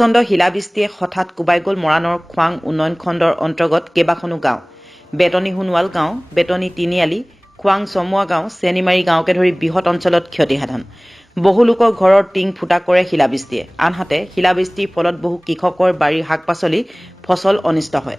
প্ৰচণ্ড শিলাবৃষ্টিয়ে হঠাৎ কোবাই গ'ল মৰাণৰ খোৱাং উন্নয়ন খণ্ডৰ অন্তৰ্গত কেইবাখনো গাঁও। বেতনী সোণোৱাল গাঁও, বেতনী তিনিআলি, খোৱাং চমুৱা গাঁও, চেনিমাৰী গাঁৱকে ধৰি বৃহৎ অঞ্চলত ক্ষতিসাধন। বহু লোকৰ ঘৰৰ টিং ফুটা কৰে শিলাবৃষ্টিয়ে। আনহাতে শিলাবৃষ্টিৰ ফলত বহু কৃষকৰ বাৰীৰ শাক পাচলি ফচল অনিষ্ট হয়।